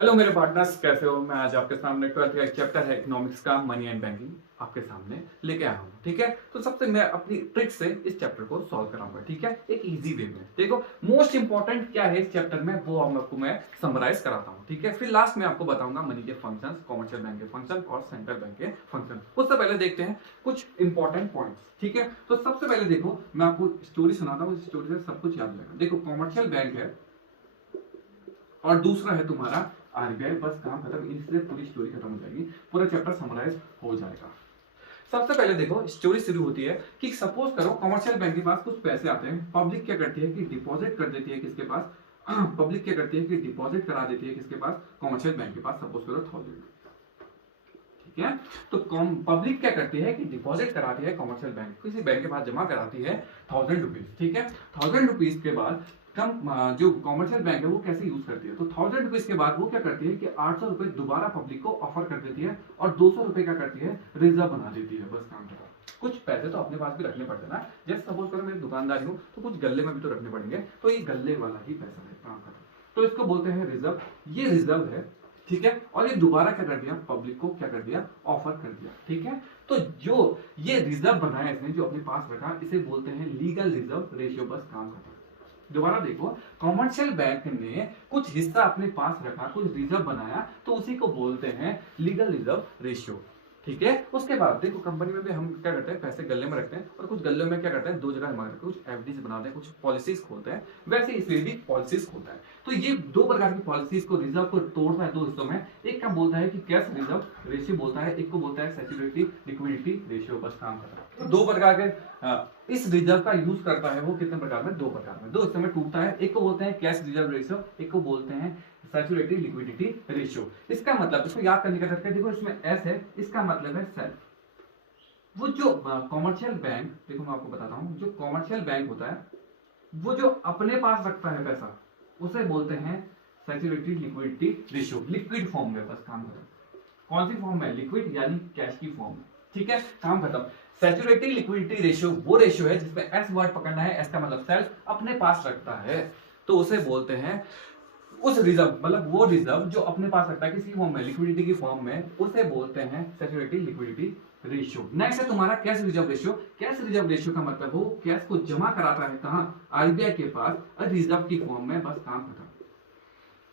Hello मेरे partners, कैसे हो? मैं आज आपके सामने 12th का एक चैप्टर है इकोनॉमिक्स का, मनी एंड बैंकिंग, आपके सामने लेके आया हूँ। ठीक है, तो सबसे मैं अपनी ट्रिक से इस चैप्टर को सॉल्व कराऊंगा। ठीक है, एक इजी वे में। देखो, मोस्ट इंपॉर्टेंट क्या है इस चैप्टर में वो आपको मैं समराइज कराता हूँ। ठीक है, फिर लास्ट में आपको बताऊंगा मनी के फंक्शंस, कॉमर्शियल बैंक के फंक्शन और सेंट्रल बैंक के फंक्शन। उससे पहले देखते हैं कुछ इंपॉर्टेंट पॉइंट्स। ठीक है, तो सबसे पहले देखो, मैं आपको स्टोरी सुनाता हूँ, इस स्टोरी से सब कुछ याद रहेगा। देखो, कॉमर्शियल बैंक है और दूसरा है तुम्हारा आरबीआई। बस काम खत्म, इससे पूरी स्टोरी खत्म हो जाएगी, पूरा चैप्टर समराइज हो जाएगा। सबसे पहले देखो, स्टोरी शुरू होती है कि सपोज करो कमर्शियल बैंक के पास कुछ पैसे आते हैं। पब्लिक क्या करती है कि डिपॉजिट कर देती है किसके पास? पब्लिक क्या करती है कि डिपॉजिट करा देती है किसके पास? कमर्शियल बैंक के पास। सपोज करो 1000। ठीक है, तो पब्लिक क्या करती है कि डिपॉजिट कराती है कमर्शियल बैंक, किसी बैंक के पास जमा कराती है 1000 रुपीज। ठीक है, 1000 रुपीज के बाद जो कमर्शियल बैंक है वो कैसे यूज करती है? तो 1000 रुपीज के बाद वो क्या करती है कि 800 रुपए दोबारा पब्लिक को ऑफर कर देती है और 200 रुपए क्या करती है? रिजर्व बना देती है। बस काम खत्म। कुछ पैसे तो अपने पास भी रखने पड़ते हैं ना। जैसे सपोज करो मैं दुकानदारी हूँ तो कुछ गल्ले में भी तो रखने पड़ेंगे, तो ये गल्ले वाला ही पैसा है। काम खत्म। तो इसको बोलते हैं रिजर्व। ये रिजर्व है। ठीक है, और ये दोबारा क्या कर दिया? पब्लिक को क्या कर दिया? ऑफर कर दिया। ठीक है, तो जो ये रिजर्व बनाया इसने, जो अपने पास रखा, इसे बोलते हैं लीगल रिजर्व रेशियो। बस काम खत्म। दोबारा देखो, कॉमर्शियल बैंक ने कुछ हिस्सा अपने पास रखा, कुछ रिजर्व बनाया, तो उसी को बोलते हैं लीगल रिजर्व रेशियो। ठीक है, उसके बाद देखो, कंपनी में भी हम क्या करते हैं? पैसे गले में रखते हैं और कुछ गल्ले में क्या करते हैं? दो जगह जमा करके कुछ एफडी से बनाते हैं, कुछ पॉलिसीज खोलते हैं। वैसे इसमें भी पॉलिसीज खोलता है। तो ये दो प्रकार की पॉलिसीज को, रिजर्व को तोड़ता है दो हिस्सों में। एक का बोलता है कि कैश रिजर्व रेशियो बोलता है, एक को बोलता है सैचुरेटरी लिक्विडिटी रेशियो। बस काम खत्म। तो दो प्रकार के इस रिजर्व का यूज करता है वो। कितने प्रकार में? दो प्रकार में, दो हिस्सों में टूटता है। एक को बोलते हैं कैश रिजर्व रेशियो, एक को बोलते हैं सैचुरेटरी लिक्विडिटी रेशियो। इसका मतलब, इसको याद करने का तरीका देखो, इसमें एस है, इसका मतलब है सेल्फ। वो जो कॉमर्शियल बैंक, देखो मैं आपको बताता हूं, जो कॉमर्शियल बैंक होता है वो जो अपने पास रखता है पैसा, उसे बोलते हैं saturated liquidity ratio. Liquid form में। बस काम खत्म। कौन सी फॉर्म में? लिक्विड, यानी कैश की फॉर्म में। ठीक है, काम खत्म। सैचुरेटेड लिक्विडिटी रेशियो वो रेशियो है जिसमें एस वर्ड पकड़ना है। एस का मतलब सेल्फ, अपने पास रखता है, तो उसे बोलते हैं उस रिजर्व, मतलब वो रिजर्व जो अपने पास रखता है किसी फॉर्म में, लिक्विडिटी की फॉर्म में, उसे बोलते हैं सैचुरेटेड लिक्विडिटी रेशियो। नेक्स्ट है तुम्हारा cash reserve ratio. Cash reserve ratio का मतलब वो कैश को जमा कराता है कहां? आरबीआई के पास, रिजर्व की फॉर्म में। बस काम खत्म।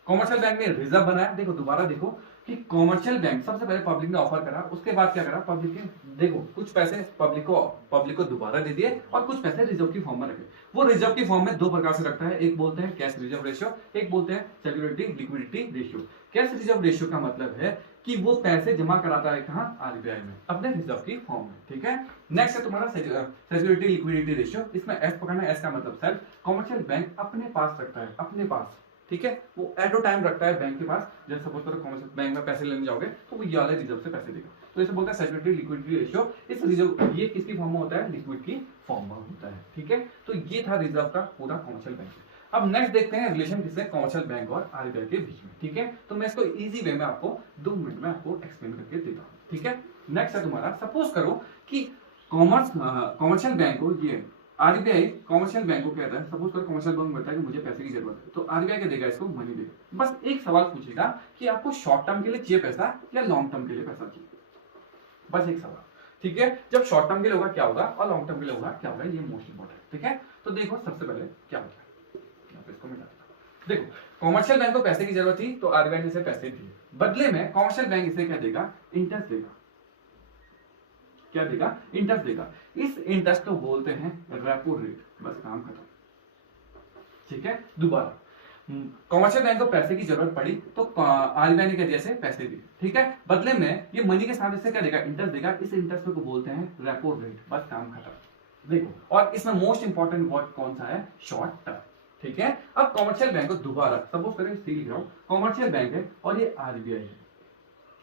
कॉमर्शियल बैंक ने रिजर्व बनाया। देखो, दोबारा देखो कि कॉमर्शियल बैंक सबसे पहले पब्लिक ने ऑफर करा, उसके बाद क्या करा? पब्लिक ने देखो कुछ पैसे पब्लिक को दोबारा दे दिए और कुछ पैसे रिजर्व की फॉर्म में रखे। वो रिजर्व की फॉर्म में दो प्रकार से रखता है, एक बोलते हैं कैश रिजर्व रेशियो, एक बोलते हैं statutory liquidity ratio. Cash reserve ratio का मतलब है कि वो पैसे जमा कराता है कहां? आरबीआई में, अपने रिजर्व की फॉर्म में। ठीक है, नेक्स्ट है तुम्हारा सैचुरेटरी लिक्विडिटी रेशियो। इसमें एस पकड़ना है, एस का मतलब सेल्फ। कॉमर्शियल बैंक अपने पास रखता है, अपने पास। ठीक है, वो एट अ टाइम रखता है बैंक के पास। जैसे सपोज करो कॉमर्शियल बैंक में पैसे लेने जाओगे तो वो ये वाले रिजर्व से पैसे देगा, तो इसे बोलते हैं सैचुरेटरी लिक्विडिटी रेशियो। इस रिजर्व, ये किसकी फॉर्म में होता है? लिक्विड की फॉर्म में होता है। ठीक है, तो ये था रिजर्व का पूरा कॉमर्शियल बैंक। अब नेक्स्ट देखते हैं रिलेशन किससे? कॉमर्शियल बैंक और आरबीआई के बीच में। ठीक है, तो मैं इसको इजी वे में आपको 2 मिनट में आपको एक्सप्लेन करके देता हूँ। ठीक है, नेक्स्ट है तुम्हारा, सपोज करो कि कॉमर्शियल बैंक को, ये आरबीआई कॉमर्शियल बैंक को कहता है, सपोज करो कॉमर्शियल बैंक बोलता है कि मुझे पैसे की जरूरत है, तो आरबीआई क्या देगा? इसको मनी देगा। बस एक सवाल पूछेगा कि आपको शॉर्ट टर्म के लिए चाहिए पैसा या लॉन्ग टर्म के लिए पैसा चाहिए? बस एक सवाल। ठीक है, जब शॉर्ट टर्म के लिए होगा क्या होगा और लॉन्ग टर्म के लिए होगा क्या होगा, ये मोस्ट इंपॉर्टेंट। ठीक है, तो देखो सबसे पहले क्या होता है, यहाँ पे इसको मिटा देता हूं। देखो, कॉमर्शियल बैंक को पैसे की जरूरत थी तो आरबीआई ने इसे पैसे दिए, बदले में कॉमर्शियल बैंक इसे क्या देगा? इंटरेस्ट देगा। क्या देगा? इंटरेस्ट देगा। इस इंटरेस्ट को बोलते हैं रेपो रेट। बस काम खत्म। ठीक है, दोबारा कॉमर्शियल बैंक को पैसे की जरूरत पड़ी तो आरबीआई ने क्या दिया? पैसे दिए। ठीक है, बदले में ये मनी के साथ इससे क्या देगा? इंटरेस्ट देगा। इस इंटरेस्ट को बोलते हैं रेपो रेट। बस काम खत्म। देखो, और इसमें मोस्ट इंपॉर्टेंट वर्ड कौन सा है? Short term. ठीक है, अब कॉमर्शियल बैंक को दोबारा, सपोज करें सी लिख रहा हूं, कॉमर्शियल बैंक है और ये आरबीआई है।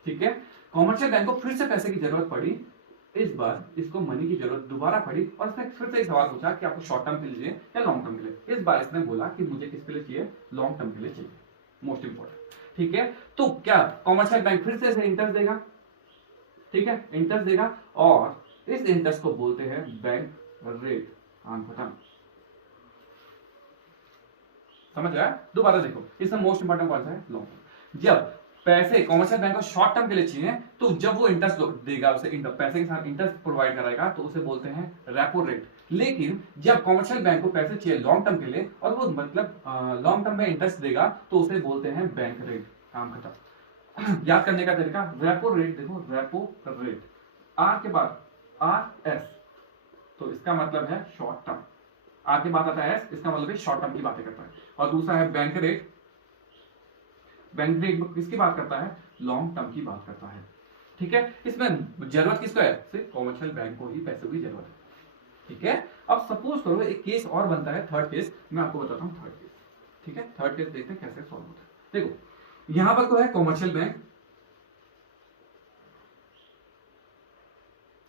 ठीक है, कॉमर्शियल बैंक को फिर से पैसे की जरूरत पड़ी, इस बार इसको मनी की जरूरत दोबारा पड़ी और इसने फिर से एक सवाल पूछा कि आपको शॉर्ट टर्म के लिए चाहिए या लॉन्ग टर्म के लिए। इस बार इसने बोला कि मुझे किसके लिए चाहिए? लॉन्ग टर्म के लिए चाहिए। Most important. ठीक है, तो क्या कॉमर्शियल बैंक फिर से इसे इंटरेस्ट देगा? ठीक है, इंटरेस्ट देगा और इस इंटरेस्ट को बोलते हैं बैंक रेट। खत्म। समझ आया? दोबारा देखो, इसमें मोस्ट इंपॉर्टेंट कौन सा है? Long term. जब पैसे कॉमर्शियल बैंक को शॉर्ट टर्म के लिए चाहिए तो जब वो इंटरेस्ट देगा, उसे पैसे के साथ इंटरेस्ट प्रोवाइड कराएगा तो उसे बोलते हैं रेपो रेट। लेकिन जब कॉमर्शियल बैंक को पैसे चाहिए लॉन्ग टर्म के लिए और वो मतलब लॉन्ग टर्म में इंटरेस्ट देगा तो उसे बोलते हैं बैंक रेट। काम खत्म। याद करने का तरीका, रेपो रेट, देखो रेपो रेट, आर के बाद आर एस, तो इसका मतलब है शॉर्ट टर्म। आर के बाद आता है एस, इसका मतलब है शॉर्ट टर्म की बातें करता है। और दूसरा है बैंक रेट, बैंक रेट किसकी बात करता है, लॉन्ग टर्म की बात करता है। ठीक है, इसमें जरूरत किसको है, सिर्फ कॉमर्शियल बैंक को ही पैसों की जरूरत है। ठीक है, अब सपोज करो एक केस और बनता है, थर्ड केस, मैं आपको बताता हूं थर्ड केस। ठीक है, थर्ड केस देखते हैं कैसे सॉल्व होता है। देखो यहां पर को है कॉमर्शियल बैंक,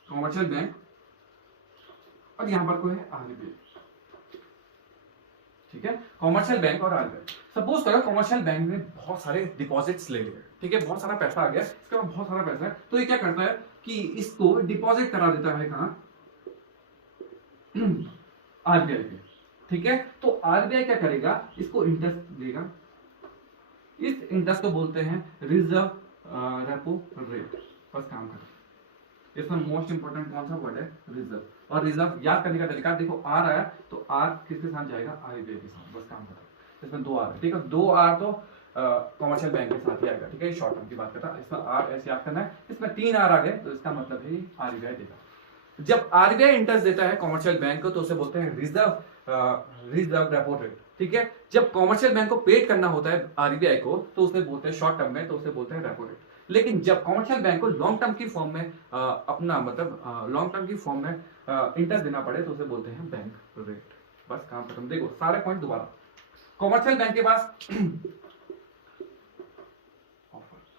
कॉमर्शियल बैंक, और यहां पर को है आरबीआई। ठीक है, कॉमर्शियल बैंक और आरबीआई। सपोज करो कॉमर्शियल बैंक ने बहुत सारे डिपॉजिट्स ले लिए, ठीक है, बहुत सारा पैसा आ गया, इसके बाद बहुत सारा पैसा है, तो ये क्या करता है कि इसको डिपॉजिट करा देता है कहां, आरबीआई पे। ठीक है, तो आरबीआई क्या करेगा, इसको इंटरेस्ट देगा, इस इंटरेस्ट को बोलते हैं रिजर्व रेपो रेट। बस काम खत्म। इसमें मोस्ट इंपोर्टेंट कौन सा वर्ड है, रिजर्व। और रिजर्व याद करने का तरीका देखो, आर आया तो आर किसके साथ जाएगा, आरबीआई के साथ। बस काम खत्म। इसमें दो आर है, ठीक है, दो आर तो कॉमर्शियल बैंक के साथ ही आएगा। ठीक है, शॉर्ट टर्म की बात करता है, इसमें आर एस याद करना है। इसमें तीन आर आ गए तो इसका मतलब है आरबीआई देगा। जब आरबीआई इंटरेस्ट देता है कॉमर्शियल बैंक को तो उसे बोलते हैं रिजर्व रेपो रेट। ठीक है, जब कॉमर्शियल बैंक को पेड करना होता है आरबीआई को तो उसे बोलते हैं शॉर्ट टर्म में, तो उसे बोलते हैं रेपो रेट। लेकिन जब कॉमर्शियल बैंक को लॉन्ग टर्म की फॉर्म में अपना मतलब लॉन्ग टर्म की फॉर्म में इंटरेस्ट देना पड़े तो उसे बोलते हैं बैंक रेट। बस काम खत्म। देखो सारे पॉइंट दोबारा, कॉमर्शियल बैंक के पास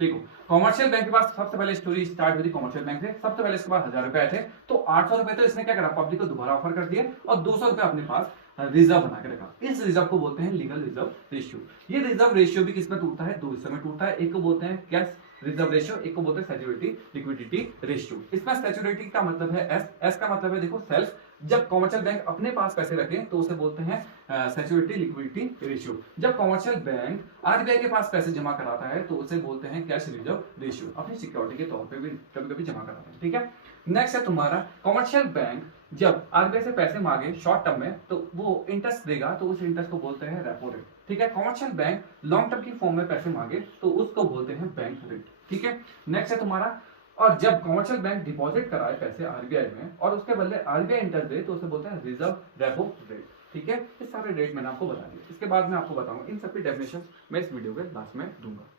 देखो कॉमर्शियल बैंक के पास सबसे पहले स्टोरी स्टार्ट हुई थी कॉमर्शियल बैंक से। सबसे पहले इसके पास 1000 रुपए आए थे, तो 800 रुपए तो इसने क्या करा, पब्लिक को दोबारा ऑफर कर दिए और 200 रुपए अपने पास रिजर्व बना के रखा। इस रिजर्व को बोलते हैं लीगल रिजर्व रेशियो। ये रिजर्व रेशियो भी किसमें टूटता है, दो हिस्सों में टूटता है। एक को बोलते हैं कैश रिजर्व रेशियो, एक को बोलते हैं सैचुरेटी लिक्विडिटी रेशियो। इसमें सैचुरेटी का मतलब है एस, एस का मतलब है देखो सेल्फ। जब कॉमर्शियल बैंक अपने पास पैसे रखे तो उसे बोलते हैं सैचुरेटी लिक्विडिटी रेशियो। जब कॉमर्शियल बैंक आरबीआई के पास पैसे जमा कराता है तो उसे बोलते हैं कैश रिजर्व रेशियो, अपनी सिक्योरिटी के तौर पे भी कभी कभी जमा कराता है। ठीक है, नेक्स्ट है तुम्हारा कॉमर्शियल बैंक जब आरबीआई से पैसे मांगे शॉर्ट टर्म में तो वो इंटरेस्ट देगा तो उस इंटरेस्ट को बोलते हैं रेपो रेट। ठीक है, कॉमर्शियल बैंक लॉन्ग टर्म की फॉर्म में पैसे मांगे तो उसको बोलते हैं बैंक रेट। ठीक है, नेक्स्ट है तुम्हारा, और जब कॉमर्शियल बैंक डिपॉजिट कराए पैसे आरबीआई में और उसके बदले आरबीआई इंटरेस्ट दे तो उसे बोलते हैं रिजर्व रेपो रेट। ठीक है, ये सारे रेट मैंने आपको बता दिए। इसके बाद मैं आपको बताऊंगा इन सबकी डेफिनेशन मैं इस वीडियो के लास्ट में दूंगा।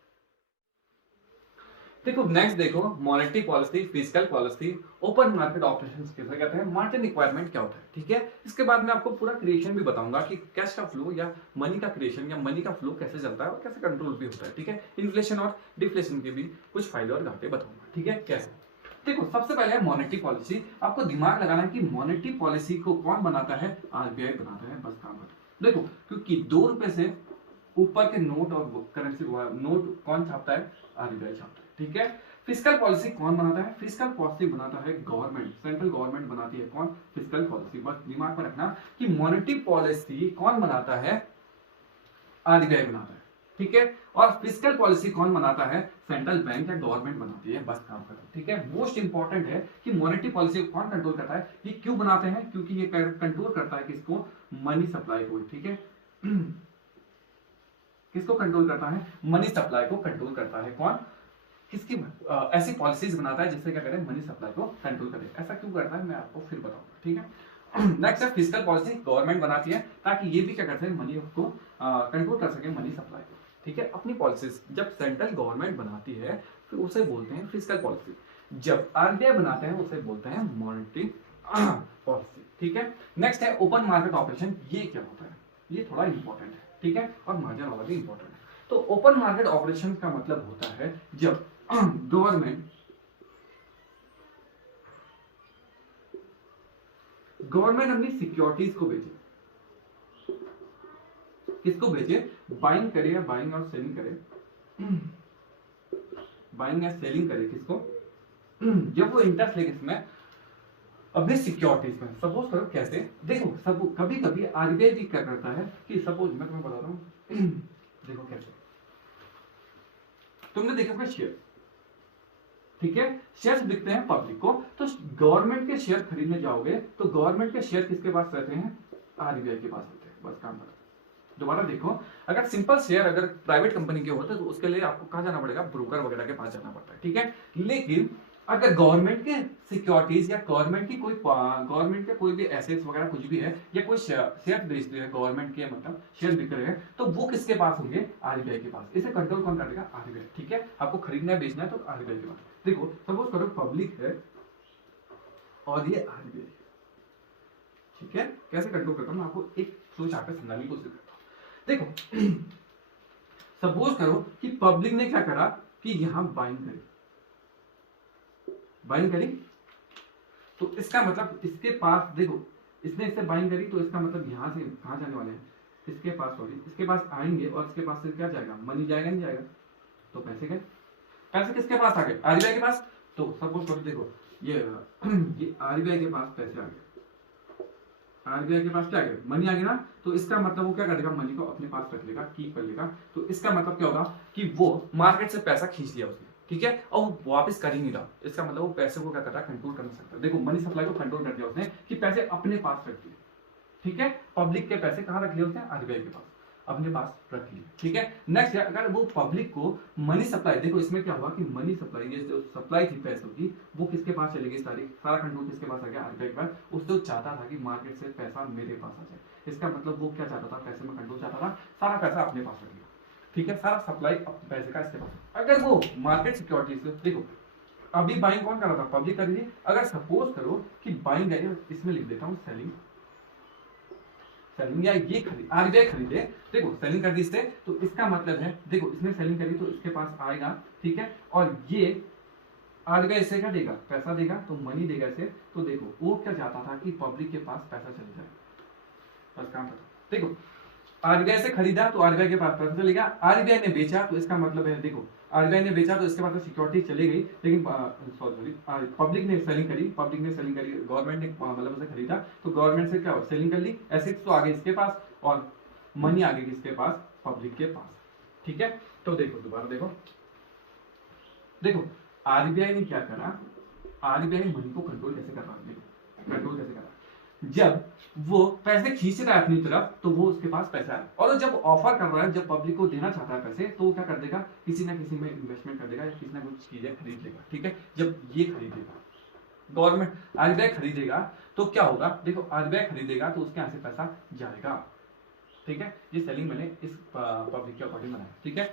देखो नेक्स्ट देखो monetary policy, fiscal policy, open market operations किसे कहते हैं, मार्जिन रिक्वायरमेंट क्या होता है। ठीक है, इसके बाद मैं आपको पूरा क्रिएशन भी बताऊंगा कि कैश का फ्लो या मनी का क्रिएशन या मनी का फ्लो कैसे चलता है और कैसे कंट्रोल भी होता है। ठीक है, इन्फ्लेशन और डिफ्लेशन के भी कुछ फायदे और घाटे बताऊंगा। ठीक है, कैसे, देखो सबसे पहले है मॉनेटरी पॉलिसी। आपको दिमाग लगाना है कि मॉनेटरी पॉलिसी को कौन बनाता है, आरबीआई बनाता है। बस काम है। देखो क्योंकि 2 रुपए से ऊपर के नोट और करेंसी नोट कौन छापता है, आरबीआई छापता है। ठीक है, फिस्कल पॉलिसी कौन बनाता है, फिस्कल पॉलिसी बनाता है गवर्नमेंट, सेंट्रल गवर्नमेंट बनाती है। कौन, फिस्कल पॉलिसी। बस दिमाग में रखना कि मॉनेटरी पॉलिसी कौन बनाता है, आरबीआई बनाता है। ठीक है, और फिस्कल पॉलिसी कौन बनाता है, सेंट्रल बैंक या गवर्नमेंट बनाती है। बस काम करो। ठीक है, मोस्ट इंपॉर्टेंट है कि मॉनेटरी पॉलिसी को कौन कंट्रोल करता है, ये क्यों बनाते हैं, क्योंकि ये कंट्रोल करता है किसको, मनी सप्लाई को। ठीक है, किसको कंट्रोल करता है, मनी सप्लाई को कंट्रोल करता है। कौन, किसकी ऐसी पॉलिसीज बनाता है जिससे क्या करें, मनी सप्लाई को कंट्रोल करे। ऐसा क्यों करता है मैं आपको फिर बताऊंगा। ठीक है, नेक्स्ट है फिस्कल पॉलिसी, गवर्नमेंट बनाती है ताकि ये भी क्या करते हैं, मनी को कंट्रोल कर सके, मनी सप्लाई को। ठीक है, अपनी पॉलिसीज जब सेंट्रल गवर्नमेंट बनाती है फिर उसे बोलते हैं फिस्कल पॉलिसी, जब आरबीआई बनाते हैं उसे बोलते हैं मॉनेटरी पॉलिसी। ठीक है, नेक्स्ट है ओपन मार्केट ऑपरेशन। ये क्या होता है, ये थोड़ा इंपॉर्टेंट है। ठीक है, और मार्जिन वाला भी इंपॉर्टेंट है। तो ओपन मार्केट ऑपरेशन का मतलब होता है जब गवर्नमेंट अपनी सिक्योरिटीज को बेचे, किसको बेचे, बाइंग करे या बाइंग और सेलिंग करे, बाइंग या सेलिंग करे किसको, जब वो इंटरेस्ट ले किसमें, अपने सिक्योरिटीज में। सपोज करो कैसे, देखो सब कभी कभी आरबीआई भी क्या करता है कि सपोज मैं तुम्हें बता रहा हूं देखो कैसे, तुमने देखा होगा शेयर, ठीक है, शेयर बिकते हैं पब्लिक को, तो गवर्नमेंट के शेयर खरीदने जाओगे तो गवर्नमेंट के शेयर किसके पास रहते हैं, आरबीआई के पास होते हैं, बस काम खत्म। दोबारा देखो, अगर सिंपल शेयर अगर प्राइवेट कंपनी के होते तो उसके लिए आपको कहां जाना पड़ेगा, ब्रोकर वगैरह के पास जाना पड़ता है, ठीक है। लेकिन अगर गवर्नमेंट के सिक्योरिटीज या गवर्नमेंट की कोई गवर्नमेंट के कोई भी एसेट्स वगैरह कुछ भी है या कोई शेयर बेचते हैं गवर्नमेंट के, मतलब शेयर बिक रहे हैं, तो वो किसके पास होंगे, आरबीआई के पास। इसे कंट्रोल कौन करेगा, आरबीआई, ठीक है। आपको खरीदना है बेचना है तो आरबीआई के पास। देखो सपोज करो पब्लिक है और ये आरबीआई, ठीक है। कैसे कंट्रोल करता हूं मैं आपको एक सोच आकर समझाने की कोशिश करता हूं। देखो सपोज करो कि पब्लिक ने क्या करा कि यहां बाइंग करी, बाइंग करी, तो इसका मतलब इसके पास, देखो इसने इससे बाइंग करी तो इसका मतलब यहां से कहां जाने वाले हैं, इसके पास, सॉरी इसके पास आएंगे और इसके पास से क्या जाएगा, मनी जाएगा, नहीं जाएगा, तो पैसे गए। पैसे किसके पास आ गए, आरबीआई के पास। तो सपोज करो देखो ये आरबीआई के पास पैसे आ गए, आरबीआई के पास क्या आ गया, मनी आ गया ना, तो इसका मतलब वो क्या करेगा, मनी को अपने पास रख लेगा, कीप कर लेगा। तो इसका मतलब क्या होगा कि वो मार्केट से पैसा खींच लिया उसने, ठीक है, और वो वापस कर ही नहीं रहा। इसका मतलब वो पैसे को क्या कर रहा है, कंट्रोल कर नहीं सकता। देखो मनी सप्लाई को कंट्रोल कर दिया उसने कि पैसे अपने पास रख दिए, ठीक है। पब्लिक के पैसे कहां रख लिए उसने, आरबीआई के पास, अपने पास रख लिए, ठीक है। नेक्स्ट है, अगर वो पब्लिक को मनी सप्लाई, देखो इसमें क्या हुआ कि मनी सप्लाई, ये जो सप्लाई थी पैसों की, वो किसके पास चली गई, सारा कंट्रोल किसके पास आ गया, आरबीआई के पास। उसने चाहता था कि मार्केट से पैसा मेरे पास आ जाए, इसका मतलब वो क्या चाहता था, पैसे में कंट्रोल चाहता था, सारा पैसा अपने पास रख लिया, ठीक है, सारा सप्लाई पैसे का इसके पास। अगर वो मार्केट सिक्योरिटीज, देखो अभी बाइंग कौन कर रहा था, पब्लिक कर रही थी। अगर सपोज करो कि बाइंग है, इसमें लिख देता हूं सेलिंग, सेलिंग या ये खरीद, आरबीआई खरीदे, देखो सेलिंग कर दी इससे, तो इसका मतलब है, देखो इसने सेलिंग करी तो इसके पास आएगा, ठीक है, और ये आरबीआई इसे क्या देगा, पैसा देगा, तो मनी देगा इसे। तो देखो वो क्या चाहता था कि पब्लिक के पास पैसा चल जाए, बस काम खत्म। देखो आरबीआई से खरीदा तो आरबीआई के पास पैसा चलेगा, आरबीआई ने बेचा तो इसका मतलब है, देखो आरबीआई ने बेचा तो इसके पास सिक्योरिटी चली गई, लेकिन सॉरी पब्लिक ने सेलिंग करी, पब्लिक ने सेलिंग करी, गवर्नमेंट ने मतलब उसे खरीदा, तो गवर्नमेंट से क्या हो, सेलिंग कर ली, एसेट्स तो आ गए इसके पास और मनी आ गई किसके पास, पब्लिक के पास, ठीक है। तो देखो दोबारा देखो, देखो आरबीआई ने क्या करा, आरबीआई मनी को कंट्रोल कैसे कर रहा है, कंट्रोल कैसे कर रहा है, जब वो पैसे खींच रहा है अपनी तरफ तो वो उसके पास पैसा है, और जब ऑफर कर रहा है, जब पब्लिक को देना चाहता है पैसे, तो वो क्या कर देगा, किसी ना किसी में इन्वेस्टमेंट कर देगा या किसी ना कुछ चीजें खरीद लेगा, ठीक है। जब ये खरीदेगा, गवर्नमेंट आरबीआई खरीदेगा तो क्या होगा, देखो आरबीआई खरीदेगा तो उसके यहाँ से पैसा जाएगा, ठीक है। ये सेलिंग मैंने इस पब्लिक के अकॉर्डिंग बनाया, ठीक है।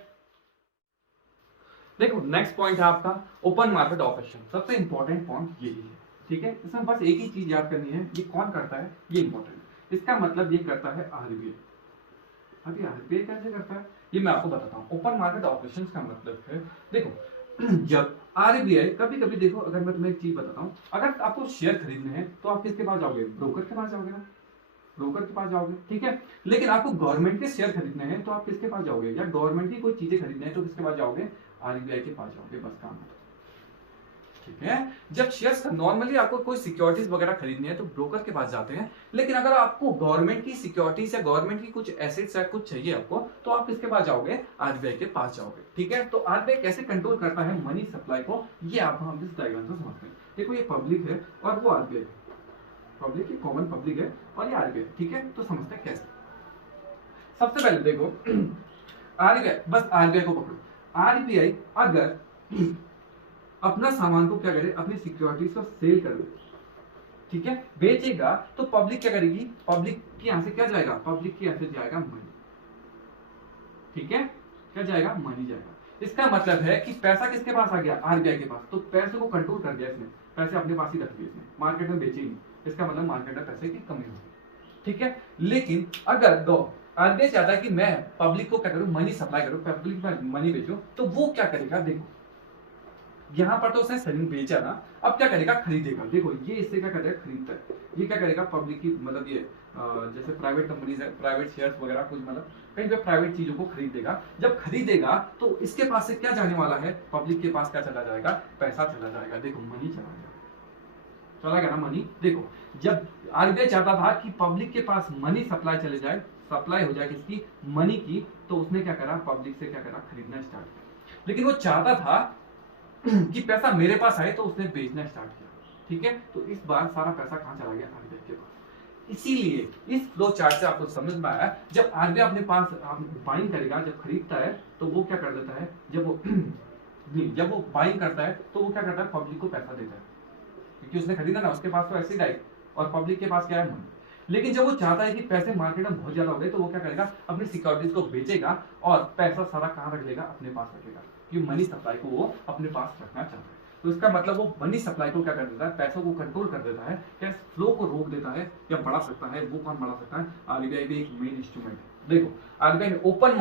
देखो नेक्स्ट पॉइंट है आपका ओपन मार्केट ऑपरेशन, सबसे इंपॉर्टेंट पॉइंट यही है, ठीक है। इसमें बस एक ही चीज याद करनी है, ये कौन करता है, ये इंपॉर्टेंट है। इसका मतलब ये करता है आरबीआई। अभी आरबीआई कैसे करता है ये मैं आपको बताता हूँ। ओपन मार्केट ऑपरेशंस का मतलब है, देखो जब आरबीआई, कभी कभी देखो, अगर मैं तुम्हें एक चीज बताता हूँ, अगर आपको शेयर खरीदने हैं तो आप किसके पास जाओगे, ब्रोकर के पास जाओगे ना, ब्रोकर के पास जाओगे, ठीक है। लेकिन आपको गवर्नमेंट के शेयर खरीदने हैं तो आप किसके पास जाओगे, या गवर्नमेंट की कोई चीजें खरीदने हैं तो किसके पास जाओगे, आरबीआई के पास जाओगे, बस काम है, ठीक है। जब शेयर्स नॉर्मली आपको कोई सिक्योरिटीज वगैरह खरीदनी है तो ब्रोकर के पास जाते हैं, लेकिन अगर आपको गवर्नमेंट की सिक्योरिटीज या गवर्नमेंट की कुछ एसेट्स या कुछ चाहिए आपको, तो आप किसके पास जाओगे, आरबीआई के पास जाओगे, ठीक है। तो आरबीआई कैसे कंट्रोल करता है मनी सप्लाई को, ये आप हम इस डायग्राम से समझते हैं। देखो ये पब्लिक है और वो आरबीआई, पब्लिक की कॉमन पब्लिक है और ये आरबीआई, ठीक है। तो समझते हैं कैसे। सबसे पहले देखो आरबीआई, बस आरबीआई को पकड़ो। आरबीआई अगर अपना सामान को क्या करे, अपनी सिक्योरिटीज को सेल कर दे, ठीक है, बेचेगा, तो पब्लिक क्या करेगी, पब्लिक के यहां से क्या जाएगा, पब्लिक के यहां से जाएगा मनी, ठीक है, क्या जाएगा, मनी जाएगा। इसका मतलब है कि पैसा किसके पास आ गया, आरबीआई के पास, तो पैसे को कंट्रोल कर दिया इसने, पैसे अपने पास ही रख दिए इसने, मार्केट में बेचे ही नहीं, इसका मतलब मार्केट में पैसे की कमी होगी, ठीक है। लेकिन अगर आरबीआई चाहता है कि मैं पब्लिक को क्या करूं, मनी सप्लाई करूं, पब्लिक में मनी बेचूं, तो वो क्या करेगा, देखो यहां पर तो उसने सेलिंग बेचा ना, अब क्या करेगा, खरीदेगा। देखो ये इससे क्या करेगा, खरीदता है, ये क्या करेगा, पब्लिक की मतलब ये जैसे प्राइवेट कंपनीज है, प्राइवेट शेयर्स वगैरह कुछ, मतलब कहीं पे प्राइवेट चीजों को खरीदेगा। जब खरीदेगा तो इसके पास से क्या जाने वाला है, पब्लिक के पास क्या चला जाएगा, पैसा चला जाएगा, देखो मनी चला जाएगा, चला गया ना मनी। देखो जब आरबीआई चाहता था कि पब्लिक के पास मनी सप्लाई चले जाए, सप्लाई हो जाए किसकी, मनी की, तो उसने क्या करा, पब्लिक से क्या करा, खरीदना स्टार्ट किया। लेकिन वो चाहता था कि पैसा मेरे पास आए, तो उसने बेचना स्टार्ट किया। ठीक है, तो इस बार सारा पैसा कहां चला गया? आरबीआई के पास। इसीलिए इस फ्लो चार्ट से आपको समझ में आया, जब आरबीआई अपने पास बाइंग करेगा, जब खरीदता है तो वो क्या कर देता है, जब वो बाइंग करता है तो वो क्या करता है, पब्लिक को पैसा देता है, क्योंकि उसने खरीदा ना, उसके पास तो एसिड आई, और पब्लिक के पास क्या है? मनी। लेकिन जब वो चाहता है कि पैसे मार्केट में बहुत ज्यादा हो गए, तो वो क्या करेगा, अपनी सिक्योरिटीज को बेचेगा और पैसा सारा कहां रख लेगा? अपने पास रखेगा, क्योंकि मनी सप्लाई को वो अपने पास रखना चाहता है। तो इसका मतलब वो मनी सप्लाई को क्या कर देता है? पैसों को कंट्रोल कर देता है, कैश फ्लो को रोक देता है या बढ़ा सकता है। वो कौन बढ़ा सकता है? आरबीआई भी एक मेन इंस्ट्रूमेंट है। देखो, आरबीआई में ओपन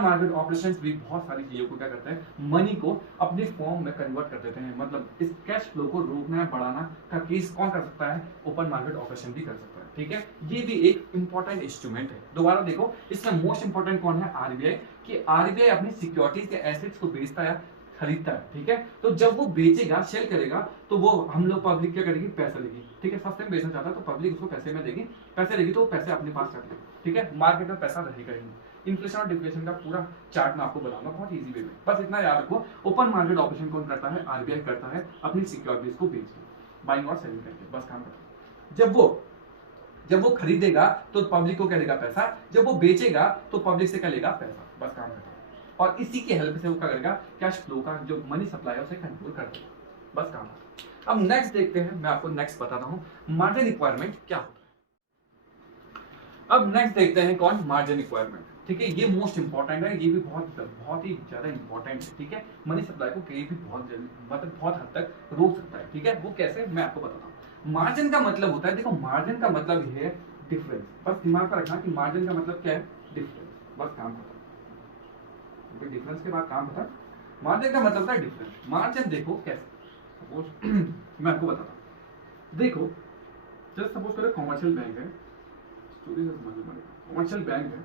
मार्केट ऑपरेशंस भी बहुत सारी चीजों को क्या करते हैं, मनी को अपनी फॉर्म में कन्वर्ट कर देते हैं। मतलब इस कैश फ्लो को रोकना या बढ़ाना का केस कौन कर सकता है? ओपन मार्केट ऑपरेशन भी कर सकता है। ठीक है, ये भी एक इंपॉर्टेंट इंस्ट्रूमेंट है। दोबारा देखो, इसमें मोस्ट इंपॉर्टेंट कौन है? आरबीआई। कि आरबीआई अपनी सिक्योरिटीज के एसेट्स को बेचता है, खरीदता है। ठीक है, तो जब वो बेचेगा, सेल करेगा, तो वो हम लोग पब्लिक क्या करेगी? पैसा लेगी। ठीक है, सस्ते में बेचना चाहता है तो पब्लिक उसको पैसे में देगी, पैसे लेगी तो वो पैसे अपने पास रख लेगी। ठीक है, मार्केट में पैसा रहेगा ही नहीं। इन्फ्लेशन और डिफ्लेशन का पूरा चार्ट मैं आपको बताऊंगा बहुत इजी वे में। बस इतना याद रखो, ओपन मार्केट ऑपरेशन कौन करता है? आरबीआई करता है, अपनी सिक्योरिटीज को बेच के, बाइंग और सेलिंग करके, बस काम करता है। जब वो खरीदेगा तो पब्लिक को क्या देगा? पैसा। जब वो बेचेगा तो पब्लिक से क्या लेगा? पैसा। बस काम करता है। और इसी के हेल्प से वो क्या करेगा? कैश फ्लो का जो मनी सप्लाई है उसे कंट्रोल कर देगा। बस काम है। अब नेक्स्ट देखते हैं, मैं आपको नेक्स्ट बताता हूं मार्जिन रिक्वायरमेंट क्या होता है। अब नेक्स्ट देखते हैं कौन? Margin requirement. ठीक है, ये मोस्ट इंपॉर्टेंट है, ये भी बहुत ही ज्यादा इंपॉर्टेंट है। ठीक है, मनी सप्लाई को कहीं भी बहुत हद तक रोक सकता है। ठीक है, वो कैसे, मैं आपको बताता हूँ। मार्जिन का मतलब होता है, देखो मार्जिन का मतलब ये है डिफरेंस। बस दिमाग में रखना कि मार्जिन का मतलब क्या है? डिफरेंस। बस काम खत्म। डिफरेंस के बाद काम खत्म। मार्जिन का मतलब है डिफरेंस। मार्जिन देखो कैसे, सपोज मैं आपको बताता हूँ। देखो, जस्ट सपोज करो कॉमर्शियल बैंक है, कॉमर्शियल बैंक है।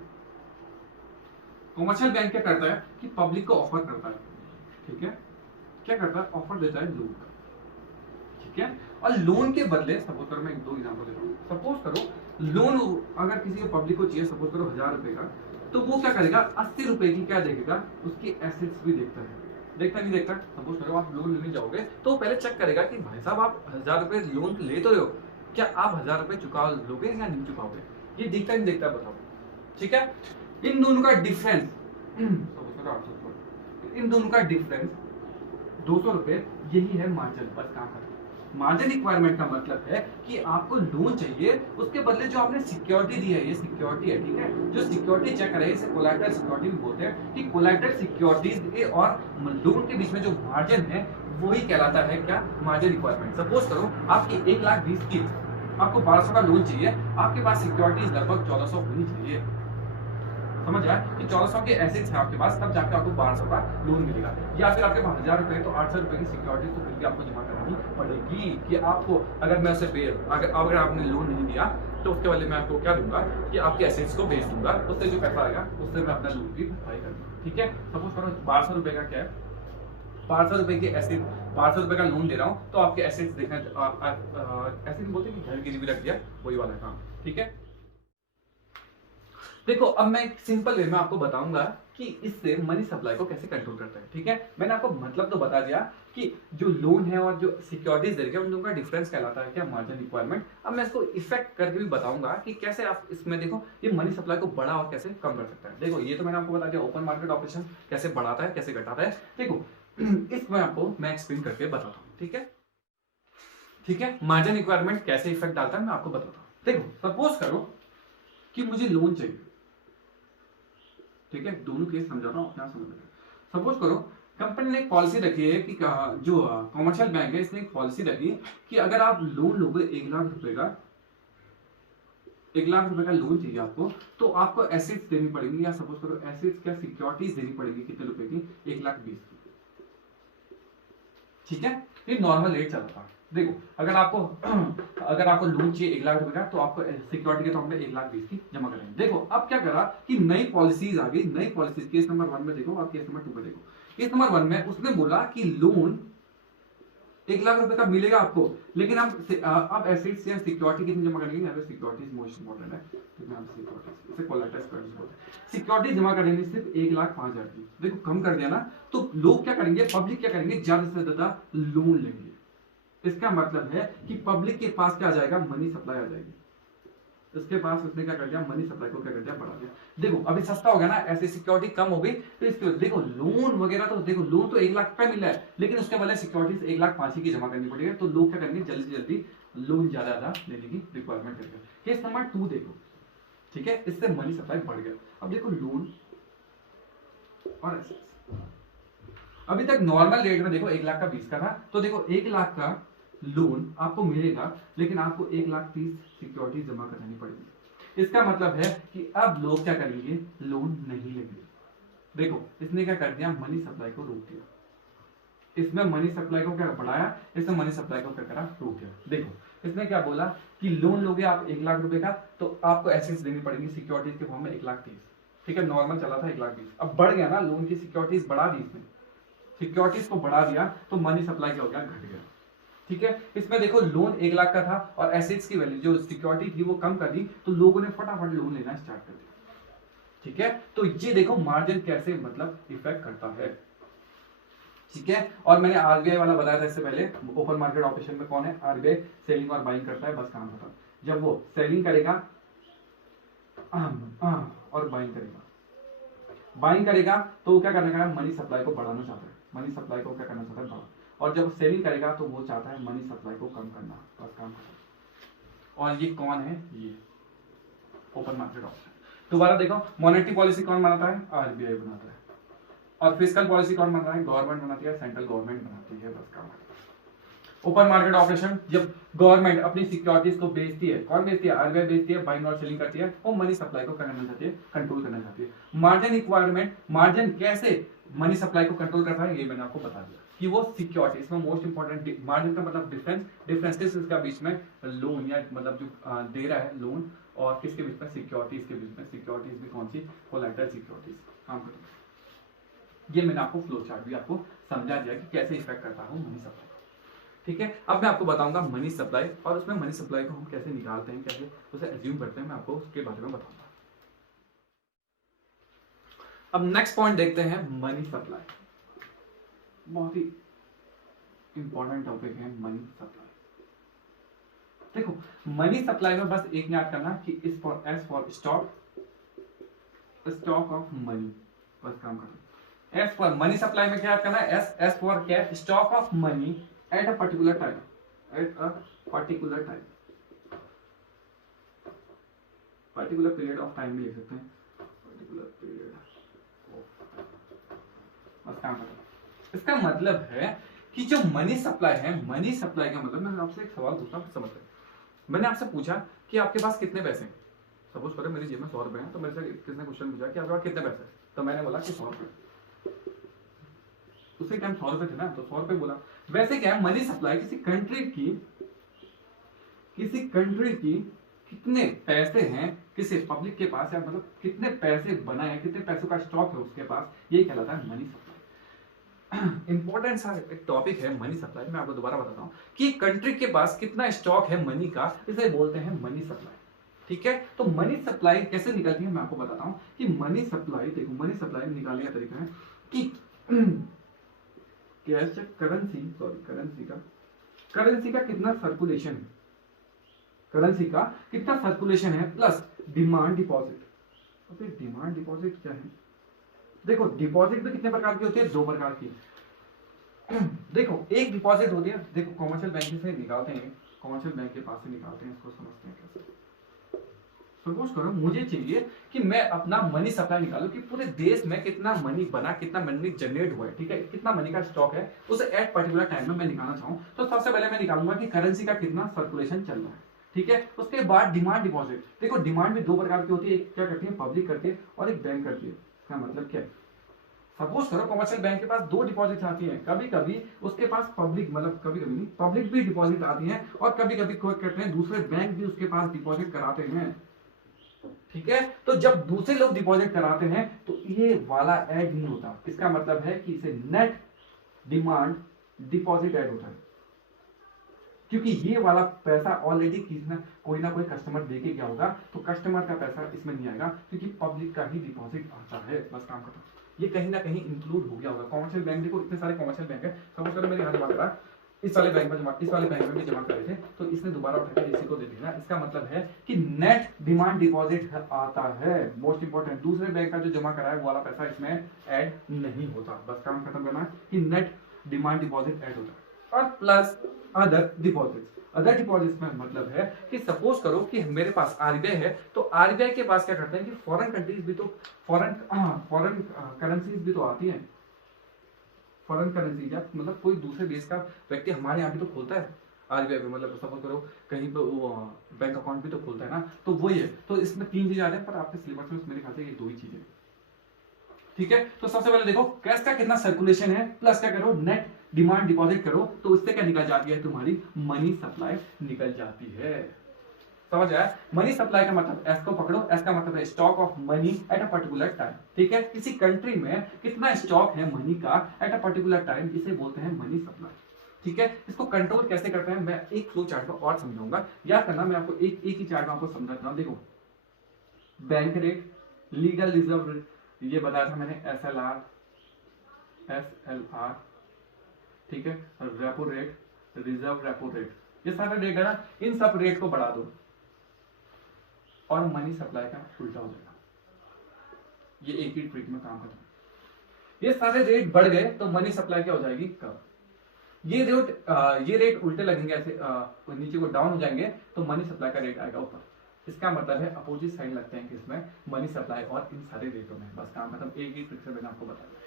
कॉमर्शियल बैंक क्या करता है कि पब्लिक को ऑफर करता है। ठीक है, क्या करता है? ऑफर देता है लोन का। ठीक है, और लोन के बदले, सपोज करो, मैं एक दो एग्जांपल देता हूँ। सपोज करो लोन अगर किसी को पब्लिक को चाहिए, सपोज करो 1000 रुपए का, तो वो क्या करेगा? 80 रुपए की क्या देखेगा? उसकी एसेट्स भी देखता है। देखता नहीं देखता? सपोज करो आप लोन लेने जाओगे तो पहले चेक करेगा कि भाई साहब आप 1000 रुपए लोन ले तो रहे हो, क्या आप 1000 रुपए चुका लोगे या नहीं चुकाओगे? ये देखता नहीं देखता? बताओ। ठीक है, इन दोनों का डिफरेंस सपोज करो 800, इन दोनों का डिफरेंस 200 रुपए, यही है मार्जिन। बस काम खत्म। मार्जिन रिक्वायरमेंट का मतलब है कि आपको लोन चाहिए, उसके बदले जो आपने सिक्योरिटी दी है, ये सिक्योरिटी है। ठीक है, जो सिक्योरिटी चेक करे इसे कोलैटरल सिक्योरिटी भी बोलते हैं। कि कोलैटरल सिक्योरिटीज और लोन के बीच में जो मार्जिन है वही कहलाता है क्या? Margin requirement. सपोज करो आपकी 1,20,000 की, आपको 1200 का लोन चाहिए, आपके पास सिक्योरिटीज लगभग 1400 होनी चाहिए। समझ आया कि 1400 के एसेट्स हैं आपके पास, तब जाके आपको 1200 का लोन मिलेगा। या फिर आपके पास 1000 रुपए है तो 800 रुपए की सिक्योरिटी तो फिर भी आपको जमा करानी पड़ेगी। कि आपको अगर मैं उसे अगर आपने लोन नहीं दिया तो उसके बदले मैं आपको क्या दूंगा कि आपके एसेट्स को बेच दूंगा, उससे जो पैसा आएगा उससे मैं अपना लोन की भरपाई करूंगा। ठीक है, सपोज करो 1200 रुपए का क्या है, 500 रुपए के एसेट, 500 रुपए का लोन दे रहा हूँ, तो आपके एसेट्स देखना, ऐसे नहीं बोलते कि घर गिरवी रख दिया, वही वाला काम। ठीक है, देखो अब मैं एक सिंपल वे में आपको बताऊंगा कि इससे मनी सप्लाई को कैसे कंट्रोल करता है। ठीक है, मैंने आपको मतलब तो बता दिया कि जो लोन है और जो सिक्योरिटीज दे रही है उन दोनों का डिफरेंस कहलाता है क्या? Margin requirement. अब मैं इसको इफेक्ट करके भी बताऊंगा कि कैसे आप इसमें देखो ये मनी सप्लाई को बढ़ा और कैसे कम कर सकता है। देखो ये तो मैंने आपको बता दिया ओपन मार्केट ऑपरेशन कैसे बढ़ाता है कैसे घटाता है। देखो इसमें आपको मैं एक्सप्लेन करके बताता हूँ। ठीक है, ठीक है, मार्जिन रिक्वायरमेंट कैसे इफेक्ट डालता है मैं आपको बताता हूँ। देखो सपोज करो कि मुझे लोन चाहिए। ठीक है, दोनों केस समझा रहा हूं, क्या समझ रहे हैं। सपोज करो कंपनी ने एक पॉलिसी रखी है कि जो कॉमर्शियल बैंक है इसने एक पॉलिसी रखी है कि अगर आप लोन लोगे 1,00,000 रुपए का, 1,00,000 रुपए का लोन चाहिए आपको, तो आपको एसेट्स देनी पड़ेगी, या सपोज करो एसेट्स क्या सिक्योरिटीज देनी पड़ेगी कितने रुपए की? 1,20,000 की। ठीक है, ये नॉर्मल रेट चलता है। देखो अगर आपको लोन चाहिए 1,00,000 रुपए का, तो आपको सिक्योरिटी के तौर पे 1,20,000 की जमा करेंगे। देखो अब क्या करा कि नई पॉलिसीज आ गई, नई पॉलिसीज केस नंबर 1 में देखो और केस नंबर 2 में देखो। केस नंबर 1 में उसने बोला कि लोन 1 लाख रुपए का मिलेगा आपको, लेकिन आप एसेट्स या सिक्योरिटी कितनी जमा करेंगे, यहाँ पे सिक्योरिटीज मोस्ट इंपॉर्टेंट है, तो यहाँ पे सिक्योरिटीज इसे कोलैटरल सिक्योरिटीज बोलते हैं। सिक्योरिटी जमा करेंगे सिर्फ 1,05,000 की, देखो कम कर दिया ना, तो लोग क्या करेंगे, पब्लिक क्या करेंगे, ज्यादा से ज्यादा लोन लेंगे। इसका मतलब है कि पब्लिक के पास क्या आ जाएगा, मनी सप्लाई आ जाएगी। इसके पास उसने क्या कर दिया, मनी सप्लाई को क्या कर दिया, बढ़ा दिया। देखो अभी सस्ता हो गया ना, ऐसे सिक्योरिटी कम हो गई, तो इसके देखो लोन वगैरह, तो देखो लोन तो 1 लाख का मिल रहा है, लेकिन उसके बदले सिक्योरिटीज 1,05,000 की जमा करनी पड़ेगी, तो लोग क्या करेंगे, जल्दी से जल्दी लोन ज्यादा लेने की रिक्वायरमेंट करेंगे। केस नंबर 2 देखो, ठीक है, इससे मनी सप्लाई बढ़ गया। अब देखो लोन और एसेट्स, अभी तक नॉर्मल रेट में देखो 1,00,000 का 20 का था, तो देखो 1,00,000 का लोन आपको मिलेगा, लेकिन आपको 1,30,000 सिक्योरिटी जमा करानी पड़ेगी। इसका मतलब है कि अब लोग क्या करेंगे, लोन नहीं लेंगे। देखो इसने क्या कर दिया, मनी सप्लाई को रोक दिया। इसमें मनी सप्लाई को क्या बढ़ाया, इसमें मनी सप्लाई को क्या करा, रोक दिया। देखो इसने क्या बोला कि लोन लोगे आप 1,00,000 का, तो आपको एसेट्स देनी पड़ेंगी सिक्योरिटीज के फॉर्म में 1,30,000, ठीक है, नॉर्मल चला था 1,20,000, अब बढ़ गया ना, लोन की सिक्योरिटीज बढ़ा दी, इसने सिक्योरिटीज को बढ़ा दिया, तो मनी सप्लाई क्या हो गया, घट गया। ठीक है, इसमें देखो लोन 1,00,000 का था और एसेट्स की वैल्यू जो सिक्योरिटी थी वो कम कर दी, तो लोगों ने फटाफट लोन लेना स्टार्ट कर दिया। ठीक है, तो ये देखो मार्जिन कैसे मतलब इफेक्ट करता है। ठीक है, और मैंने आरबीआई वाला बताया था इससे पहले, ओपन मार्केट ऑपरेशन में कौन है, आरबीआई सेलिंग और बाइंग करता है, बस काम खत्म। जब वो सेलिंग करेगा और बाइंग करेगा तो क्या करने का, मनी सप्लाई को बढ़ाना चाहता है, मनी सप्लाई को क्या करना चाहता है, बढ़ा। और जब सेलिंग करेगा तो वो चाहता है मनी सप्लाई को कम करना, बस काम खत्म। और ये कौन है, ये ओपन मार्केट ऑप्शन। दोबारा देखो, मॉनेटरी पॉलिसी कौन बनाता है, आरबीआई बनाता है, और फिस्कल पॉलिसी कौन बनाता है, गवर्नमेंट बनाती है, सेंट्रल गवर्नमेंट बनाती है, बस काम खत्म। ओपन मार्केट ऑपरेशन, जब गवर्नमेंट अपनी सिक्योरिटीज को बेचती है, कौन बेचती है, आरबीआई बेचती है, बाइंग और सेलिंग करती है, वो मनी सप्लाई को करना चाहती है, कंट्रोल करना चाहती है। मार्जिन रिक्वायरमेंट, मार्जिन कैसे मनी सप्लाई को कंट्रोल करता है, ये मैंने आपको बता दिया कि वो सिक्योरिटी, इसमें मोस्ट इंपॉर्टेंट मार्जिन का मतलब डिफरेंस इसका बीच में लोन या मतलब जो दे रहा है लोन, और किसके बीच में, सिक्योरिटीज के बीच में। सिक्योरिटीज भी कौन सी, कोलैटरल सिक्योरिटीज। काम करें, ये मैंने आपको फ्लो चार्ट भी आपको समझा दिया कि कैसे इफेक्ट करता है मनी सप्लाई। ठीक है, अब मैं आपको बताऊंगा मनी सप्लाई, और उसमें मनी सप्लाई को हम कैसे निकालते हैं, कैसे उसे एज्यूम करते हैं, मैं आपको उसके बारे में बताऊंगा। अब नेक्स्ट पॉइंट देखते हैं, मनी सप्लाई। बहुत ही इंपॉर्टेंट टॉपिक है मनी सप्लाई। देखो मनी सप्लाई में बस एक याद करना कि S for stock of money, बस काम करना। एस फॉर मनी सप्लाई में क्या याद करना है, एस फॉर क्या, stock of money at a particular time, particular period of time भी लिख सकते हैं, पर्टिकुलर पीरियड ऑफ टाइम, बस काम करना। इसका मतलब है कि जो मनी सप्लाई है, मनी सप्लाई का मतलब, मैं आपसे एक सवाल पूछता हूं, समझते हैं। मैंने आपसे पूछा कि आपके पास कितने पैसे हैं, सपोज करो मेरी जेब में 100 रुपए हैं, तो मेरे से किसने क्वेश्चन पूछा कि आपके पास कितने पैसे हैं, तो मैंने बोला कि 100 रुपए। उसी टाइम 100 रुपए थे ना, तो 100 रुपए बोला। वैसे क्या है, मनी सप्लाई किसी कंट्री की कितने पैसे हैं, किसी पब्लिक के पास, या मतलब कितने पैसे बनाए हैं, कितने पैसों का स्टॉक है उसके पास, यही कहलाता है मनी सप्लाई। इंपॉर्टेंट सा एक टॉपिक है मनी सप्लाई। मैं आपको दोबारा बताता हूं कि कंट्री के पास कितना स्टॉक है मनी का, इसे बोलते हैं मनी सप्लाई। ठीक है, तो मनी सप्लाई कैसे निकलती है मैं आपको बताता हूं कि मनी सप्लाई, देखो मनी सप्लाई निकालने का तरीका है कि कैश करेंसी का कितना सर्कुलेशन है, करेंसी का कितना सर्कुलेशन है, प्लस डिमांड डिपॉजिट। तो डिमांड डिपॉजिट क्या है, देखो डिपॉजिट भी कितने प्रकार की होती है, 2 प्रकार की। देखो एक डिपॉजिट होती है, देखो कॉमर्शियल बैंक से निकालते हैं, कॉमर्शियल बैंक के पास से निकालते हैं, इसको समझते हैं कैसे। सपोज करो मुझे चाहिए कि मैं अपना मनी सप्लाई निकालूं कि पूरे देश में कितना मनी बना, कितना मनी जनरेट हुआ है, ठीक है, कितना मनी का स्टॉक है, उसे एट पर्टिकुलर टाइम में मैं निकालना चाहूं, तो सबसे पहले मैं निकालूंगा कि करेंसी का कितना सर्कुलेशन चल रहा है। ठीक है, उसके बाद डिमांड डिपॉजिट। देखो डिमांड भी 2 प्रकार की होती है, एक क्या करती है, पब्लिक करती है, और एक बैंक करती है। इसका मतलब क्या है, सपोज करो कमर्शियल बैंक के पास 2 डिपॉजिट आती हैं, कभी कभी उसके पास पब्लिक, मतलब कभी कभी नहीं, पब्लिक भी डिपॉजिट आती है, और कभी कभी क्या करते हैं, दूसरे बैंक भी उसके पास डिपॉजिट कराते हैं। ठीक है, तो जब दूसरे लोग डिपॉजिट कराते हैं तो ये वाला ऐड नहीं होता, इसका मतलब है कि इसे नेट डिमांड डिपॉजिट ऐड होता है। क्योंकि ये वाला पैसा ऑलरेडी किसी ना कोई कस्टमर दे के गया होगा, तो कस्टमर का पैसा इसमें नहीं आएगा क्योंकि पब्लिक का ही डिपॉजिट आता है, बस काम खत्म। ये कहीं ना कहीं इंक्लूड हो गया होगा। कॉमर्शियल बैंक, देखो इतने सारे कॉमर्शियल बैंक है, सपोज करो मैंने यहाँ जमा करा, इस वाले बैंक में भी जमा करे थे, तो इसने दोबारा उठा के इसी को दे दिया। इसका मतलब है कि नेट डिमांड डिपॉजिट आता है, मोस्ट इंपॉर्टेंट। दूसरे बैंक का जो जमा करा है वो वाला पैसा इसमें ऐड नहीं होता, बस काम खत्म करना है कि नेट डिमांड डिपॉजिट ऐड होता है। और plus other deposit, other deposit में मतलब है कि सपोज करो कि मेरे पास आरबीआई है, तो आरबीआई के पास क्या करते हैं कि फॉरेन कंट्रीज भी तो फॉरेन करेंसीज भी तो आती है, फॉरेन करेंसी या मतलब कोई दूसरे देश का व्यक्ति हमारे यहाँ भी तो खोलता है आरबीआई में, मतलब सपोज करो कहीं पे बैंक अकाउंट भी तो खोलता है ना, तो वही है। तो इसमें 3 चीजें आ रहे हैं, पर आपके सिलेबस में मेरे ख्याल से ये 2 ही चीजें, ठीक है। तो सबसे पहले देखो कैश का कितना सर्कुलेशन है, प्लस क्या करो नेट डिमांड डिपॉजिट करो, तो उससे क्या निकल जाती है, तुम्हारी मनी सप्लाई निकल जाती है। समझ आया? मनी सप्लाई का मतलब एस को पकड़ो, एस का मतलब है stock of money at a particular time, ठीक है। किसी कंट्री में कितना स्टॉक है मनी का एट अ पर्टिकुलर टाइम, इसे बोलते हैं मनी सप्लाई, ठीक है। इसको कंट्रोल कैसे करते हैं मैं एक फ्लो चार्ट में और समझाऊंगा, याद करना। मैं आपको एक ही चार्ट में आपको समझाता हूं। देखो bank rate, legal reserve rate, ये बताया था मैंने, एसएलआर, ठीक है, repo rate, reserve repo rate, ये सारे रेट है ना, इन सब रेट को बढ़ा दो और मनी सप्लाई का उल्टा हो जाएगा। ये एक ही ट्रिक में काम करता है। ये सारे रेट बढ़ गए तो मनी सप्लाई क्या हो जाएगी, कम। ये रेट उल्टे लगेंगे, ऐसे नीचे को डाउन हो जाएंगे, तो मनी सप्लाई का रेट आएगा ऊपर। इसका मतलब है अपोजिट साइन लगते हैं किसमें, मनी सप्लाई और इन सारे रेटों में, बस काम खत्म। एक ही ट्रिक से मैंने आपको बताया।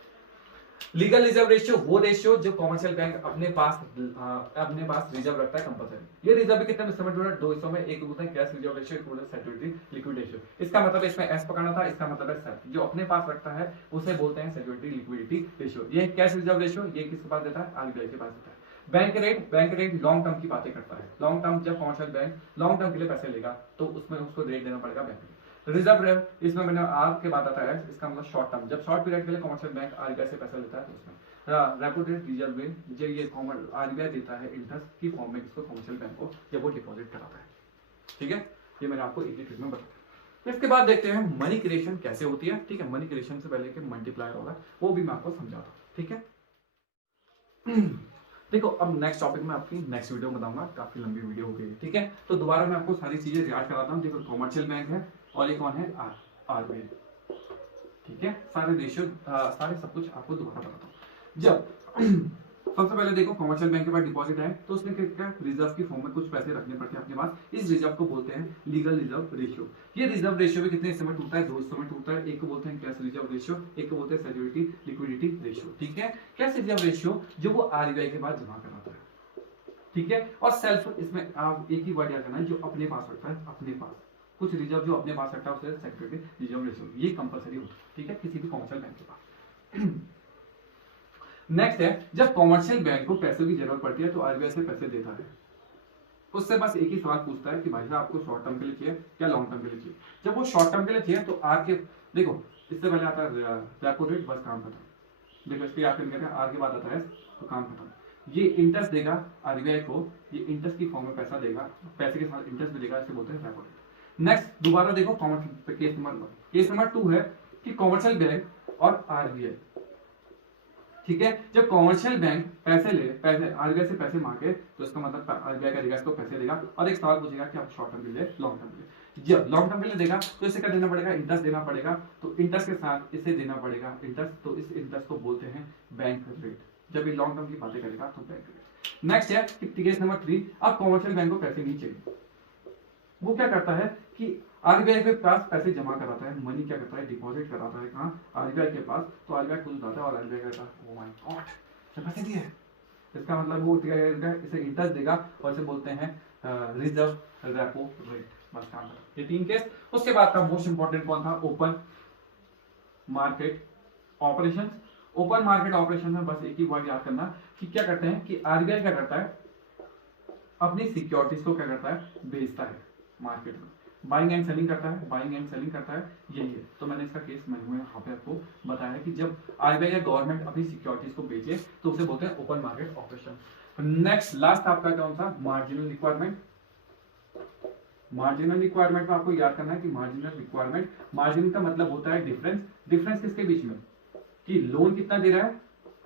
लीगल रिजर्व रेशियो, वो रेशियो जो कॉमर्शियल बैंक अपने पास रिजर्व रखता है कंपलसरी। ये रिजर्व कितने में सबमिट हो रहा है, 2 हिस्सों में, एक बोलते हैं कैश रिजर्व रेशियो, एक बोलते हैं सिक्योरिटी लिक्विड रेशियो। इसका मतलब इसमें एस पकड़ना था, इसका मतलब है सेट, जो अपने पास रखता है उसे बोलते हैं सिक्योरिटी लिक्विडिटी रेशियो। ये कैश रिजर्व रेशियो, ये किसके पास देता है, आरबीआई के पास देता है। बैंक रेट लॉन्ग टर्म की बातें करता है। लॉन्ग टर्म, जब कॉमर्शियल बैंक लॉन्ग टर्म के लिए पैसे लेगा तो उसमें उसको रेट देना पड़ेगा बैंक रेट। रिजर्व रेट, इसमें मैंने आर के बाद आता है, इसका मतलब शॉर्ट टर्म, जब शॉर्ट पीरियड के लिए कॉमर्शियल बैंक आरबीआई से पैसा लेता है तो उसमें रेपो रेट, रिजर्व रेट, जो ये आरबीआई देता है इंटरेस्ट की फॉर्म में इसको कॉमर्शियल बैंक को, जब वो डिपॉजिट कराता है, ठीक है। ये मैंने आपको एक ही ट्रिक में बताया। इसके बाद देखते हैं मनी क्रिएशन कैसे होती है, ठीक है। मनी क्रिएशन से पहले के मल्टीप्लायर होगा, वो भी मैं आपको समझाता हूँ, ठीक है। देखो अब नेक्स्ट टॉपिक में आपकी नेक्स्ट वीडियो में बताऊंगा, काफी लंबी वीडियो हो गई है, ठीक है। तो दोबारा मैं आपको सारी चीजें याद कराता हूँ। देखो कॉमर्शियल बैंक है और ये कौन है, आरबीआई, ठीक है। सारे रेशियो सारे सब कुछ आपको दोबारा बताता हूँ। जब सबसे पहले देखो कॉमर्शियल बैंक के पास डिपॉजिट है, तो उसमें क्या रिजर्व की फॉर्म में कुछ पैसे रखने पड़ते हैं अपने पास। इस रिजर्व को बोलते हैं लीगल रिजर्व रेशियो। ये रिजर्व रेशियो भी कितने हिस्से में टूटता है, 2 हिस्सों में टूटता है। एक को बोलते हैं कैश रिजर्व रेशियो, एक को बोलते हैं सिक्योरिटी लिक्विडिटी रेशियो, ठीक है। कैश रिजर्व रेशियो जो वो आरबीआई के पास जमा कराता है, ठीक है। और सेल्फ, इसमें आप एक ही वर्ड याद करना है, जो अपने पास रखता है, अपने पास कुछ रिजर्व जो अपने पास रखता है उसे सिक्योरिटी रिजर्व रेशियो, ये कंपलसरी होता है, ठीक है, किसी भी कॉमर्शियल बैंक के पास। नेक्स्ट है, जब कॉमर्शियल बैंक को पैसे की जरूरत पड़ती है तो आरबीआई से पैसे देता है, उससे बस एक ही सवाल पूछता है कि भाई साहब आपको शॉर्ट टर्म के लिए चाहिए या लॉन्ग टर्म के लिए चाहिए। जब वो शॉर्ट टर्म के लिए चाहिए तो आर के, देखो इससे पहले आता है रेपो रेट, बस काम खत्म। देखो इसके आखिर में आर के बाद आता है तो काम खत्म। ये इंटरेस्ट देगा आरबीआई को, ये इंटरेस्ट की फॉर्म में पैसा देगा, पैसे के साथ इंटरेस्ट भी देगा, इसे बोलते हैं रेपो रेट। नेक्स्ट दोबारा देखो कॉमर्शियल केस नंबर 2 है कि कॉमर्शियल बैंक और आरबीआई, ठीक है। जब कॉमर्शियल बैंक पैसे आरबीआई से पैसे मांगे तो इसका मतलब आरबीआई का देगा, इसको पैसे देगा और एक सवाल पूछेगा कि आप शॉर्ट टर्म के लिए, लॉन्ग टर्म के लिए। जब लॉन्ग टर्म के लिए देगा तो इसे क्या देना पड़ेगा, इंटरेस्ट देना पड़ेगा, तो इंटरेस्ट के साथ इसे देना पड़ेगा इंटरेस्ट, तो इस इंटरेस्ट को बोलते हैं बैंक रेट। जब ये लॉन्ग टर्म की बातें करेगा तो बैंक रेट। नेक्स्ट है केस नंबर 3, अब कॉमर्शियल बैंक को पैसे नहीं चाहिए, वो क्या करता है कि आरबीआई के पास पैसे जमा कराता है, मनी क्या करता है, डिपॉजिट कराता है कहाँ, आरबीआई के पास। तो आरबीआई खुद जाता है और आरबीआई कहता है ओह माय गॉड पैसे दिए, इसका मतलब वो इसे इंटरेस्ट देगा और इसे बोलते हैं रिजर्व रेपो रेट, बस काम करो। ये 3 केस। उसके बाद का मोस्ट इंपॉर्टेंट कौन था, open market operation. Open market operation में बस एक ही वर्ड याद करना कि क्या करते हैं कि आरबीआई क्या करता है, अपनी सिक्योरिटीज को क्या करता है, बेचता है मार्केट में। बाइंग एंड सेलिंग करता है, बाइंग एंड सेलिंग करता है, यही है। तो मैंने इसका केस मैं यहाँ पे आपको बताया कि जब आरबीआई या गवर्नमेंट अपनी सिक्योरिटीज को बेचे तो उसे बोलते हैं open market operation. Next last आपका कौन सा, मार्जिनल रिक्वायरमेंट। मार्जिनल रिक्वायरमेंट में आपको याद करना है कि मार्जिनल रिक्वायरमेंट, मार्जिन का मतलब होता है डिफरेंस, डिफरेंस किसके बीच में, कि लोन कितना दे रहा है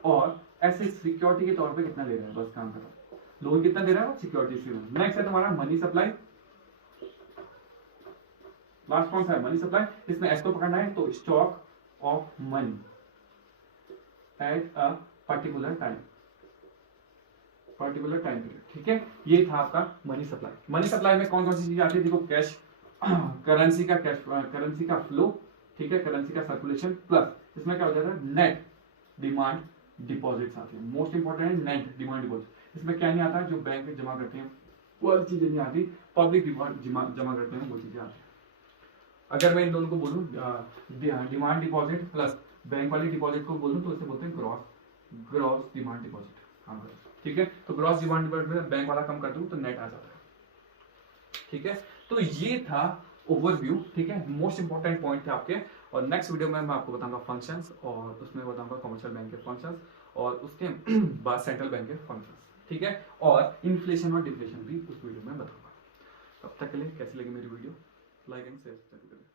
और एसेट सिक्योरिटी के तौर पे कितना दे रहा है, बस काम खत्म। लोन कितना दे रहा है और सिक्योरिटी से। नेक्स्ट है तुम्हारा मनी सप्लाई। लास्ट कौन सा है, मनी सप्लाई। इसमें एस को पकड़ना है तो stock of money at a particular time, particular time period, ठीक है। ये था आपका मनी सप्लाई। मनी सप्लाई में कौन कौन सी चीजें आती है, देखो कैश, करेंसी का कैश, करेंसी का फ्लो, ठीक है, करेंसी का सर्कुलेशन, प्लस इसमें क्या हो जाता है, नेट डिमांड डिपॉजिट्स आते हैं। मोस्ट इंपॉर्टेंट है नेट डिमांड डिपॉजिट। इसमें क्या नहीं आता, जो बैंक में जमा करते हैं वो वाली चीजें नहीं आती, पब्लिक डिमांड जमा करते हैं वो चीजें आती है। अगर मैं इन दोनों को बोलूं, डिमांड डिपॉजिट प्लस बैंक वाली डिपॉजिट को बोलूं तो इसे बोलते हैं ग्रॉस डिमांड डिपॉजिट, काम करें, ठीक है। तो ग्रॉस डिमांड डिपॉजिट में बैंक वाला कम कर दूं तो नेट आ जाता है, ठीक है। तो ये था ओवरव्यू, ठीक है, मोस्ट इंपॉर्टेंट पॉइंट थे आपके। और नेक्स्ट वीडियो में मैं आपको बताऊंगा फंक्शंस, और उसमें बताऊंगा कमर्शियल बैंक के फंक्शंस, और उसके बाद सेंट्रल बैंक के फंक्शंस, ठीक है, और इन्फ्लेशन और डिफ्लेशन भी उस वीडियो में बताऊंगा। तब तक के लिए कैसी लगी मेरी वीडियो, लाइक एंड शेयर जरूर करें।